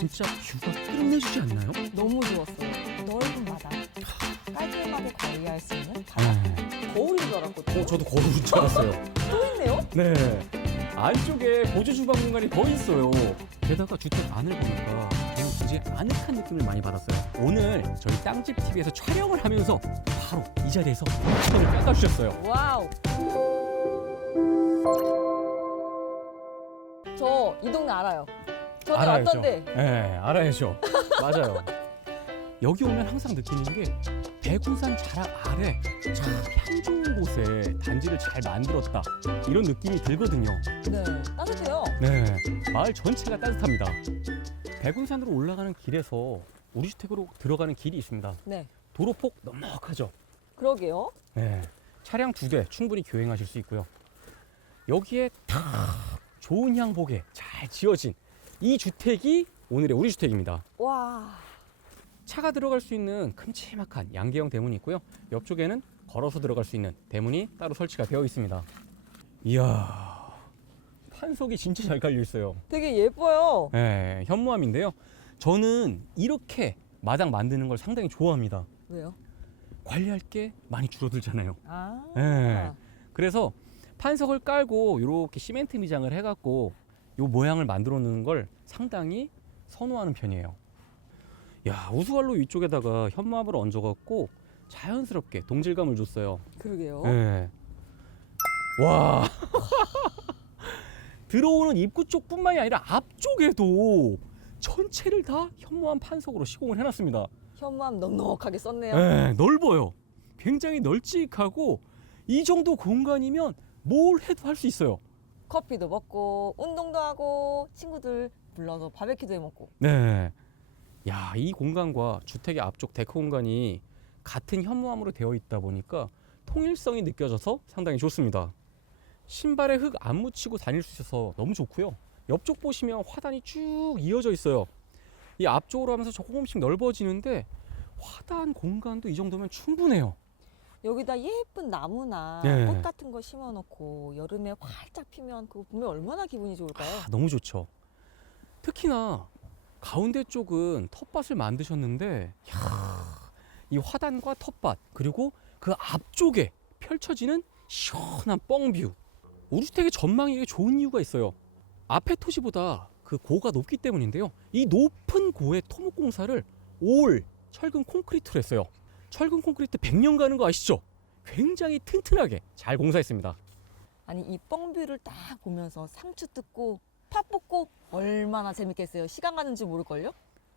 진짜 뷰가 끝내주지 않나요? 너무 좋았어요. 넓은 바다. 깔끔하게 관리할 수 있는 바다. 네. 거울인 줄 알았거든요. 어, 저도 거울인 줄 알았어요. 또 있네요? 네. 안쪽에 보조 주방 공간이 더 있어요. 게다가 주택 안을 보니까 저는 굉장히 아늑한 느낌을 많이 받았어요. 오늘 저희 땅집 TV에서 촬영을 하면서 바로 이 자리에서 시간을 깎아주셨어요. 와우. 저 이 동네 알아요. 전에 왔던데. 네, 알아야죠. 맞아요. 여기 오면 항상 느끼는 게 대군산 자락 아래 참 향 좋은 곳에 단지를 잘 만들었다 이런 느낌이 들거든요. 네. 따뜻해요. 네, 마을 전체가 따뜻합니다. 대군산으로 올라가는 길에서 우리 주택으로 들어가는 길이 있습니다. 네. 도로폭 넉넉하죠. 그러게요. 네, 차량 두 대 충분히 교행하실 수 있고요. 여기에 딱 좋은 향복에 잘 지어진 이 주택이 오늘의 우리 주택입니다. 와. 차가 들어갈 수 있는 큼지막한 양계형 대문이 있고요. 옆쪽에는 걸어서 들어갈 수 있는 대문이 따로 설치가 되어 있습니다. 이야, 판석이 진짜 잘 깔려 있어요. 되게 예뻐요. 네, 현무암인데요. 저는 이렇게 마당 만드는 걸 상당히 좋아합니다. 왜요? 관리할 게 많이 줄어들잖아요. 아. 네. 그래서 판석을 깔고 이렇게 시멘트 미장을 해갖고 요 모양을 만들어 놓는 걸 상당히 선호하는 편이에요. 야 우수관로 위쪽에다가 현무암을 얹어갖고 자연스럽게 동질감을 줬어요. 그러게요. 네. 와 들어오는 입구 쪽뿐만이 아니라 앞쪽에도 전체를 다 현무암 판석으로 시공을 해놨습니다. 현무암 넉넉하게 썼네요. 네, 넓어요. 굉장히 널찍하고 이 정도 공간이면 뭘 해도 할 수 있어요. 커피도 먹고 운동도 하고 친구들 불러서 바베큐도 해 먹고. 네. 야, 이 공간과 주택의 앞쪽 데크 공간이 같은 현무암으로 되어 있다 보니까 통일성이 느껴져서 상당히 좋습니다. 신발에 흙 안 묻히고 다닐 수 있어서 너무 좋고요. 옆쪽 보시면 화단이 쭉 이어져 있어요. 이 앞쪽으로 하면서 조금씩 넓어지는데 화단 공간도 이 정도면 충분해요. 여기다 예쁜 나무나 네. 꽃 같은 거 심어놓고 여름에 활짝 피면 그거 보면 얼마나 기분이 좋을까요? 아, 너무 좋죠. 특히나 가운데 쪽은 텃밭을 만드셨는데 이야, 이 화단과 텃밭 그리고 그 앞쪽에 펼쳐지는 시원한 뻥뷰. 우리 주택의 전망이 이게 좋은 이유가 있어요. 앞에 토지보다 그 고가 높기 때문인데요. 이 높은 고의 토목 공사를 올 철근 콘크리트로 했어요. 철근 콘크리트 100년 가는 거 아시죠? 굉장히 튼튼하게 잘 공사했습니다. 아니 이 뻥뷰를 딱 보면서 상추 뜯고 팥 뽑고 얼마나 재밌겠어요. 시간 가는 줄 모를걸요?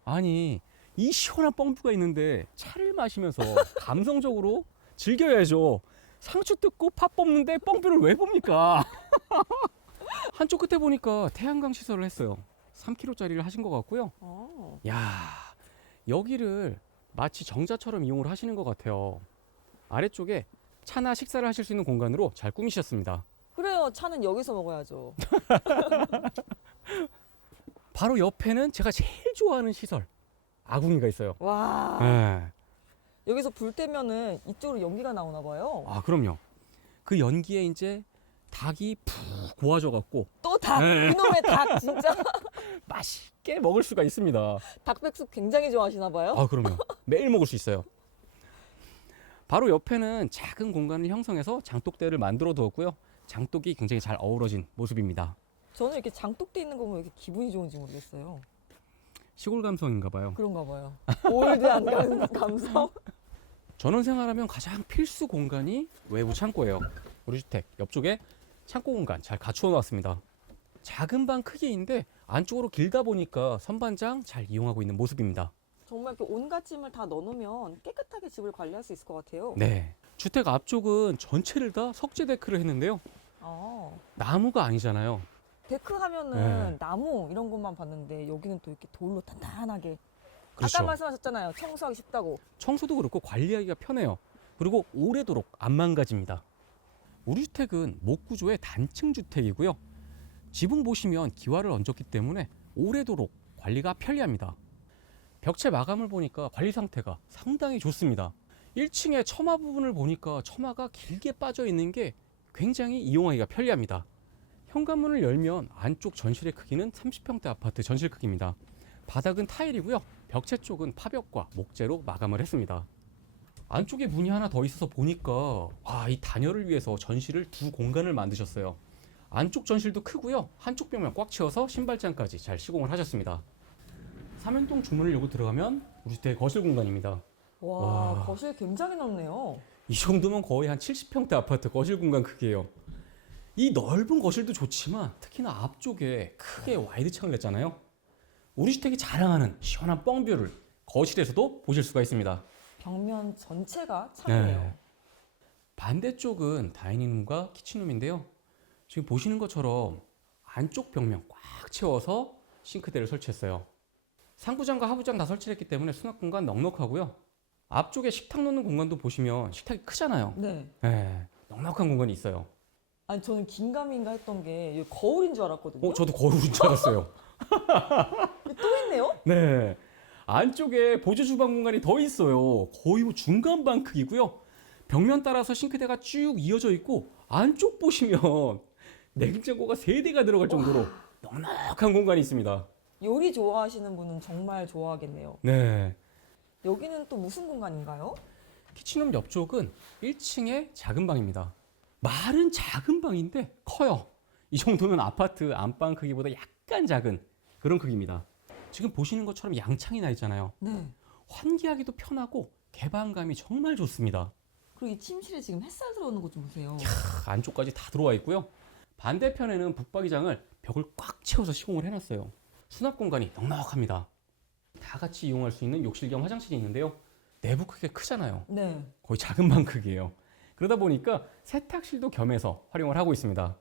아니 이 시원한 뻥뷰가 있는데 차를 마시면서 감성적으로 즐겨야죠. 상추 뜯고 팥 뽑는데 뻥뷰를 왜 봅니까? 한쪽 끝에 보니까 태양광 시설을 했어요. 3kg짜리를 하신 것 같고요. 어. 야 여기를 마치 정자처럼 이용을 하시는 것 같아요. 아래쪽에 차나 식사를 하실 수 있는 공간으로 잘 꾸미셨습니다. 그래요. 차는 여기서 먹어야죠. 바로 옆에는 제가 제일 좋아하는 시설 아궁이가 있어요. 와. 네. 여기서 불 때면은 이쪽으로 연기가 나오나 봐요. 아 그럼요. 그 연기에 이제 닭이 푹 고와져 갖고 또 닭. 네. 이놈의 닭 진짜. 맛있게 먹을 수가 있습니다. 닭백숙 굉장히 좋아하시나 봐요. 아 그럼요. 매일 먹을 수 있어요. 바로 옆에는 작은 공간을 형성해서 장독대를 만들어 두었고요. 장독이 굉장히 잘 어우러진 모습입니다. 저는 이렇게 장독대 있는 거 보면 이렇게 기분이 좋은지 모르겠어요. 시골 감성인가 봐요. 그런가 봐요. 올드한 감- 감성. 전원 생활하면 가장 필수 공간이 외부 창고예요. 우리 주택 옆쪽에 창고 공간 잘 갖추어 놨습니다. 작은 방 크기인데 안쪽으로 길다 보니까 선반장 잘 이용하고 있는 모습입니다. 정말 이렇게 온갖 짐을 다 넣어놓으면 깨끗하게 집을 관리할 수 있을 것 같아요. 네. 주택 앞쪽은 전체를 다 석재 데크를 했는데요. 어. 나무가 아니잖아요. 데크 하면은 네. 나무 이런 것만 봤는데 여기는 또 이렇게 돌로 단단하게. 그렇죠. 아까 말씀하셨잖아요. 청소하기 쉽다고. 청소도 그렇고 관리하기가 편해요. 그리고 오래도록 안 망가집니다. 우리 주택은 목구조의 단층 주택이고요. 지붕 보시면 기와를 얹었기 때문에 오래도록 관리가 편리합니다. 벽체 마감을 보니까 관리 상태가 상당히 좋습니다. 1층의 처마 부분을 보니까 처마가 길게 빠져 있는 게 굉장히 이용하기가 편리합니다. 현관문을 열면 안쪽 전실의 크기는 30평대 아파트 전실 크기입니다. 바닥은 타일이고요. 벽체 쪽은 파벽과 목재로 마감을 했습니다. 안쪽에 문이 하나 더 있어서 보니까 와, 이 단열을 위해서 전실을 두 공간을 만드셨어요. 안쪽 전실도 크고요. 한쪽 벽면 꽉 채워서 신발장까지 잘 시공을 하셨습니다. 삼연동 중문을 열고 들어가면 우리 주택 거실 공간입니다. 와, 와. 거실 굉장히 넓네요. 이 정도면 거의 한 70평대 아파트 거실 공간 크기예요. 이 넓은 거실도 좋지만 특히나 앞쪽에 크게 와이드 창을 냈잖아요. 우리 주택이 자랑하는 시원한 뻥뷰를 거실에서도 보실 수가 있습니다. 벽면 전체가 창이네요. 네. 반대쪽은 다이닝룸과 키친룸인데요. 지금 보시는 것처럼 안쪽 벽면 꽉 채워서 싱크대를 설치했어요. 상부장과 하부장 다 설치했기 때문에 수납 공간 넉넉하고요. 앞쪽에 식탁 놓는 공간도 보시면 식탁이 크잖아요. 네. 네, 넉넉한 공간이 있어요. 아니 저는 긴가민가 했던 게 거울인 줄 알았거든요. 어, 저도 거울인 줄 알았어요. 또 있네요? 네. 안쪽에 보조 주방 공간이 더 있어요. 거의 뭐 중간 방 크기고요. 벽면 따라서 싱크대가 쭉 이어져 있고 안쪽 보시면 냉장고가 세 대가 들어갈 정도로 넉넉한 공간이 있습니다. 요리 좋아하시는 분은 정말 좋아하겠네요. 네. 여기는 또 무슨 공간인가요? 키친룸 옆쪽은 1층의 작은 방입니다. 말은 작은 방인데 커요. 이 정도면 아파트 안방 크기보다 약간 작은 그런 크기입니다. 지금 보시는 것처럼 양창이 나 있잖아요. 네. 환기하기도 편하고 개방감이 정말 좋습니다. 그리고 이 침실에 지금 햇살 들어오는 것 좀 보세요. 크, 안쪽까지 다 들어와 있고요. 반대편에는 붙박이장을 벽을 꽉 채워서 시공을 해놨어요. 수납 공간이 넉넉합니다. 다 같이 이용할 수 있는 욕실 겸 화장실이 있는데요. 내부 크기가 크잖아요. 네. 거의 작은 방 크기예요. 그러다 보니까 세탁실도 겸해서 활용을 하고 있습니다.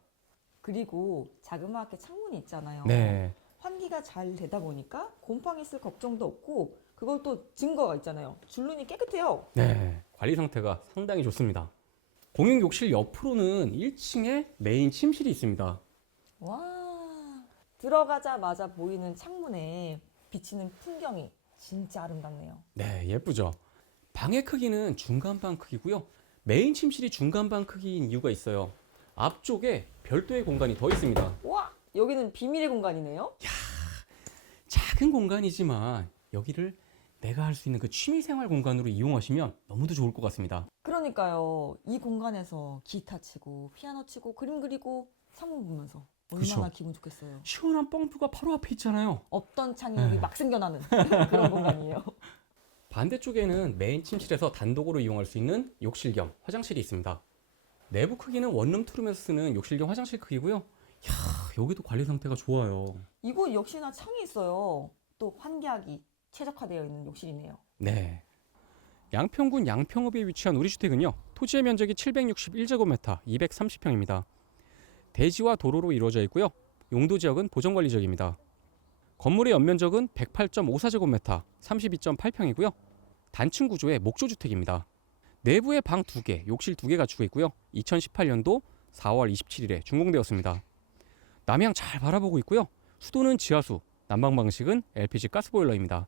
그리고 자그마하게 창문이 있잖아요. 네. 환기가 잘 되다 보니까 곰팡이 쓸 걱정도 없고 그것도 증거가 있잖아요. 줄눈이 깨끗해요. 네. 관리 상태가 상당히 좋습니다. 공용 욕실 옆으로는 1층에 메인 침실이 있습니다. 와 들어가자마자 보이는 창문에 비치는 풍경이 진짜 아름답네요. 네, 예쁘죠. 방의 크기는 중간방 크기고요. 메인 침실이 중간방 크기인 이유가 있어요. 앞쪽에 별도의 공간이 더 있습니다. 와 여기는 비밀의 공간이네요. 작은 공간이지만 여기를 내가 할 수 있는 그 취미 생활 공간으로 이용하시면 너무도 좋을 것 같습니다. 그러니까요 이 공간에서 기타 치고 피아노 치고 그림 그리고 창문 보면서. 얼마나 기분 좋겠어요. 시원한 뻥뷰가 바로 앞에 있잖아요. 없던 창이 네. 막 생겨나는 그런 공간이에요. 반대쪽에는 메인 침실에서 단독으로 이용할 수 있는 욕실 겸 화장실이 있습니다. 내부 크기는 원룸 투룸에서 쓰는 욕실 겸 화장실 크기고요. 이야, 여기도 관리 상태가 좋아요. 이곳 역시나 창이 있어요. 또 환기하기 최적화되어 있는 욕실이네요. 네. 양평군 양평읍에 위치한 우리 주택은요. 토지의 면적이 761제곱미터, 230평입니다. 대지와 도로로 이루어져 있고요. 용도 지역은 보전관리 지역입니다. 건물의 연면적은 108.54제곱미터, 32.8평이고요. 단층 구조의 목조 주택입니다. 내부에 방 2개, 욕실 2개 갖추고 있고요. 2018년도 4월 27일에 준공되었습니다. 남향 잘 바라보고 있고요. 수도는 지하수, 난방 방식은 LPG 가스보일러입니다.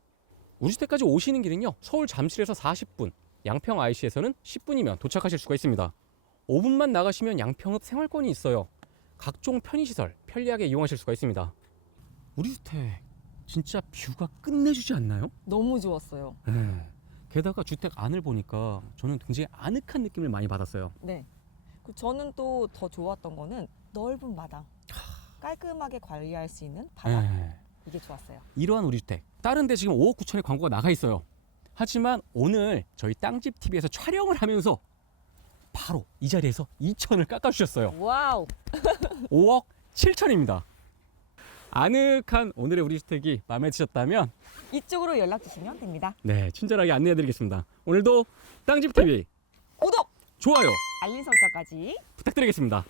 우리 주택까지 오시는 길은요 서울 잠실에서 40분 양평 IC에서는 10분이면 도착하실 수가 있습니다 5분만 나가시면 양평읍 생활권이 있어요 각종 편의시설 편리하게 이용하실 수가 있습니다 우리 주택 진짜 뷰가 끝내주지 않나요? 너무 좋았어요. 네. 게다가 주택 안을 보니까 저는 굉장히 아늑한 느낌을 많이 받았어요 네. 그 저는 또 더 좋았던 거는 넓은 마당. 깔끔하게 관리할 수 있는 바닥. 네. 이게 좋았어요. 이러한 우리 주택 다른 데 지금 5억 9천의 광고가 나가 있어요 하지만 오늘 저희 땅집 TV에서 촬영을 하면서 바로 이 자리에서 2천을 깎아주셨어요 와우. 5억 7천입니다 아늑한 오늘의 우리 주택이 마음에 드셨다면 이쪽으로 연락 주시면 됩니다. 네 친절하게 안내해드리겠습니다 오늘도 땅집 TV 구독, 좋아요 알림 설정까지 부탁드리겠습니다